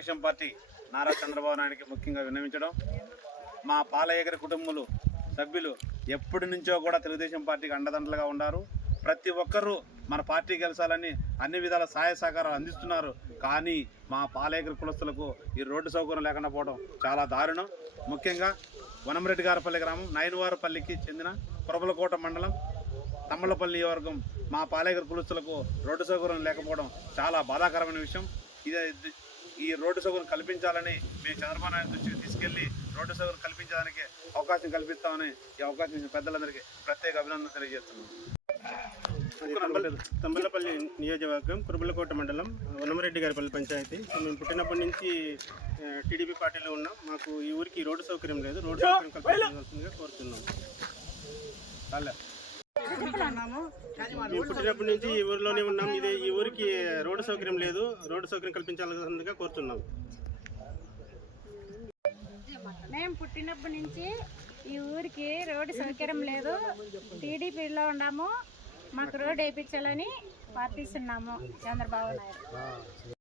Telugu Desam party Nara Chandrababu నాయుడికి ముఖ్యంగా విన్నవించడం. మా పాలయగరి కుటుంబాలు సభ్యులు ఎప్పటి నుంచో కూడా తెలుగుదేశం పార్టీకి అండదండలుగా ఉన్నారు ప్రతి ఒక్కరూ మన పార్టీ గెలిచాలని అన్ని విధాల సహాయ సహకారాలు అందిస్తున్నారు. కానీ మా పాలయగరి కులస్తులకు ఈ రోడ్డు సౌకర్యం లేకుండా పోవడం చాలా దారుణం. ముఖ్యంగా వనమరెడ్డి గారపల్లి గ్రామం నైనవారపల్లికి చెందిన కురబలకోట మండలం తమ్మలపల్లి నియోజకవర్గం. మా పాలేగర్ కులస్తులకు రోడ్డు సౌకర్యం లేకపోవడం చాలా బాధాకరమైన విషయం. ఇది- ఈ రోడ్డు సౌకర్యం కల్పించాలని మేము చంద్రబాబు నాయుడు దృష్టికి తీసుకెళ్ళి రోడ్డు సౌకర్యం కల్పించడానికి అవకాశం కల్పిస్తామని ఈ అవకాశం ఇచ్చిన పెద్దలందరికీ ప్రత్యేక అభినందన తెలియజేస్తున్నాం. అది తంబలపల్లి నియోజకవర్గం కురుబలకోట మండలం వనమరెడ్డి గారిపల్లి పంచాయతీ. మేము పుట్టినప్పటి నుంచి టీడీపీ పార్టీలో ఉన్నాం. మాకు ఈ ఊరికి రోడ్డు సౌకర్యం లేదు. రోడ్డు సౌకర్యం కల్పించాల్సిందిగా కోరుతున్నాం. పుట్టినప్పటి నుంచి ఈ ఊరిలోనే ఉన్నాం. ఇది ఈ ఊరికి రోడ్డు సౌకర్యం లేదు. రోడ్డు సౌకర్యం కల్పించాల్సిందిగా కోరుతున్నాం మేము పుట్టినప్పటి నుంచి ఈ ఊరికి రోడ్డు సౌకర్యం లేదు. టీడీపీలో ఉన్నాము. మాకు రోడ్డు వేయించాలని ప్రార్థిస్తున్నాము చంద్రబాబు నాయుడు.